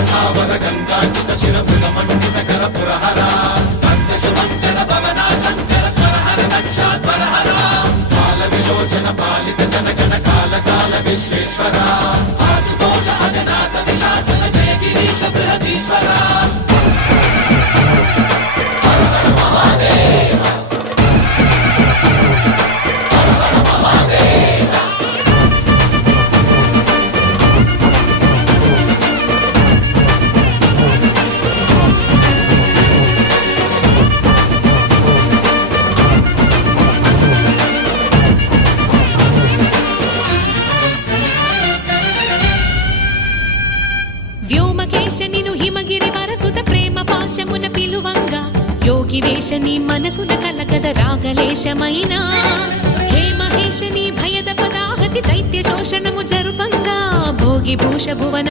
స్థావర గంగాచిత శిరముల మండిత కర పురహర భక్తశుభంకర భవనా శంకర స్వరహర దక్షాధ్వరహర కాల విలోచన పాలిత జనగణ కాల కాల విశ్వేశ్వర ఆశుతోష అజనాస విశాసన జయ గిరీశ బృహదీశ్వర వ్యోమకేశనిను హిమగిరి వరసుత ప్రేమ పాశమున పిలువంగా యోగి వేషని మనసున కలకద రాగలేశమైనా హే మహేశని భయద పదాహతి దైత్య శోషణము జరుపంగా భోగి భూష భువన